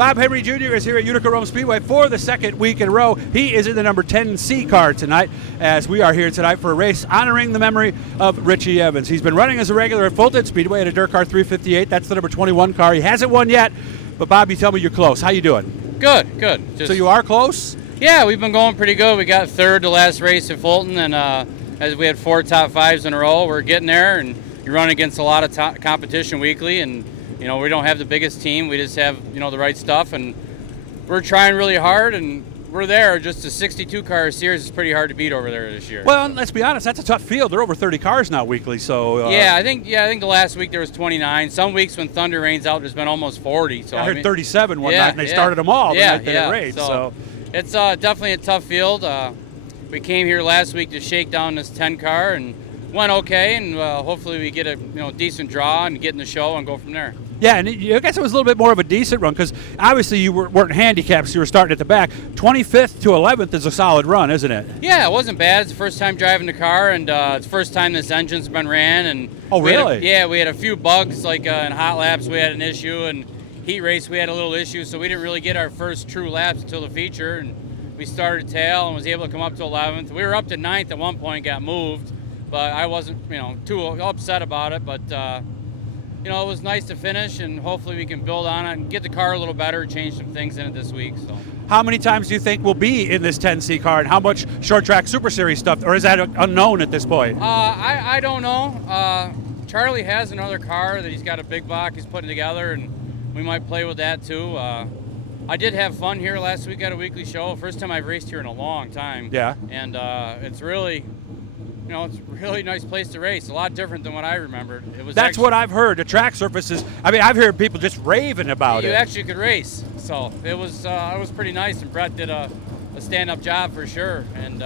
Bob Henry Jr. is here at Utica Rome Speedway for the second week in a row. He is in the number 10C car tonight, as we are here tonight for a race honoring the memory of Richie Evans. He's been running as a regular at Fulton Speedway at a dirt car 358. That's the number 21 car. He hasn't won yet, but Bob, you tell me you're close. How you doing? Good. So you are close? Yeah, we've been going pretty good. We got third the last race at Fulton, and as we had 4 top 5s in a row, we're getting there, and you run against a lot of competition weekly, and we don't have the biggest team. We just have the right stuff, and we're trying really hard, and we're there. Just a 62 car series is pretty hard to beat over there this year. Well, let's be honest, that's a tough field. There are over 30 cars now weekly, so yeah, I think the last week there was 29. Some weeks when thunder rains out, there's been almost 40. So I heard 37 one night, and they started them all the night they raced. So it's definitely a tough field. We came here last week to shake down this 10 car and went okay, and hopefully we get a decent draw and get in the show and go from there. Yeah, and I guess it was a little bit more of a decent run because obviously you weren't handicapped, so you were starting at the back. 25th to 11th is a solid run, isn't it? Yeah, it wasn't bad. It's the first time driving the car, and it's the first time this engine's been ran. And oh, really? We had a few bugs, like in hot laps we had an issue, and heat race we had a little issue, so we didn't really get our first true laps until the feature, and we started tail and was able to come up to 11th. We were up to 9th at one point, got moved, but I wasn't too upset about it, but it was nice to finish, and hopefully we can build on it and get the car a little better, change some things in it this week. So, how many times do you think we'll be in this 10C car, and how much short track Super Series stuff, or is that unknown at this point? I don't know. Charlie has another car that he's got a big block he's putting together, and we might play with that too. I did have fun here last week at a weekly show. First time I've raced here in a long time. Yeah. And it's really, it's a really nice place to race. A lot different than what I remembered. That's what I've heard. The track surfaces. I mean, I've heard people just raving about it. You actually could race, so it was pretty nice. And Brett did a stand-up job for sure. And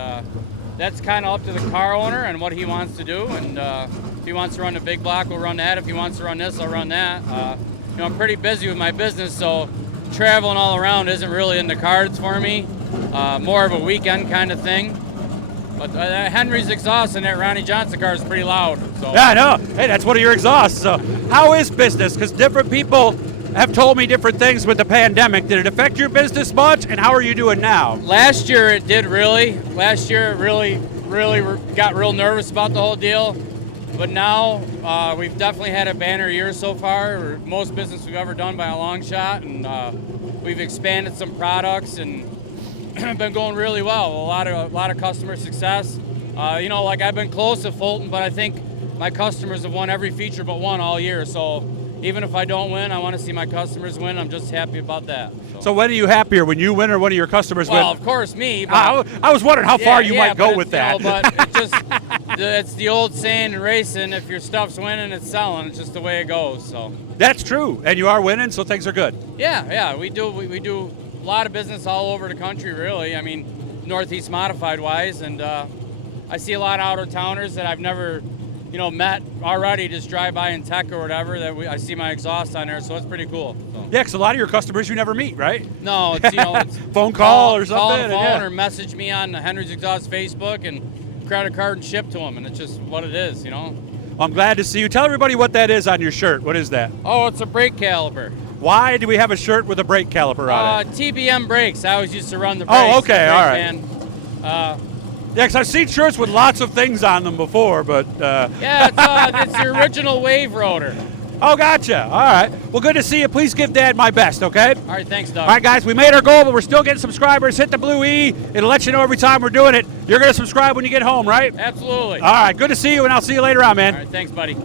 that's kind of up to the car owner and what he wants to do. And if he wants to run the big block, we'll run that. If he wants to run this, I'll run that. I'm pretty busy with my business, so traveling all around isn't really in the cards for me. More of a weekend kind of thing. But Henry's exhaust in that Ronnie Johnson car is pretty loud. So. Yeah, I know. Hey, that's one of your exhausts. So how is business? Because different people have told me different things with the pandemic. Did it affect your business much, and how are you doing now? Last year it did really. Last year it really got real nervous about the whole deal. But now we've definitely had a banner year so far. We're most business we've ever done by a long shot, and we've expanded some products and been going really well. A lot of customer success. Like I've been close to Fulton, but I think my customers have won every feature but one all year. So even if I don't win, I want to see my customers win. I'm just happy about that. So when are you happier, when you win or one of your customers win? Well, of course, me. But I was wondering how far you might go with that. But it's the old saying in racing: if your stuff's winning, it's selling. It's just the way it goes. So that's true, and you are winning, so things are good. Yeah, we do. We do a lot of business all over the country, really. I mean, Northeast Modified wise, and I see a lot of out-of-towners that I've never, met already. Just drive by in tech or whatever. I see my exhaust on there, so it's pretty cool. So. Yeah, because a lot of your customers you never meet, right? No, it's phone call or something. Call on the phone or message me on Henry's Exhaust Facebook and credit card and ship to them, and it's just what it is, Well, I'm glad to see you. Tell everybody what that is on your shirt. What is that? Oh, it's a brake caliper. Why do we have a shirt with a brake caliper on it? TBM brakes. I always used to run the brakes. Oh, okay, all right. Man. Yeah, because I've seen shirts with lots of things on them before, but... Yeah, it's the original wave rotor. Oh, gotcha. All right. Well, good to see you. Please give Dad my best, okay? All right, thanks, Doug. All right, guys, we made our goal, but we're still getting subscribers. Hit the blue E. It'll let you know every time we're doing it. You're going to subscribe when you get home, right? Absolutely. All right, good to see you, and I'll see you later on, man. All right, thanks, buddy.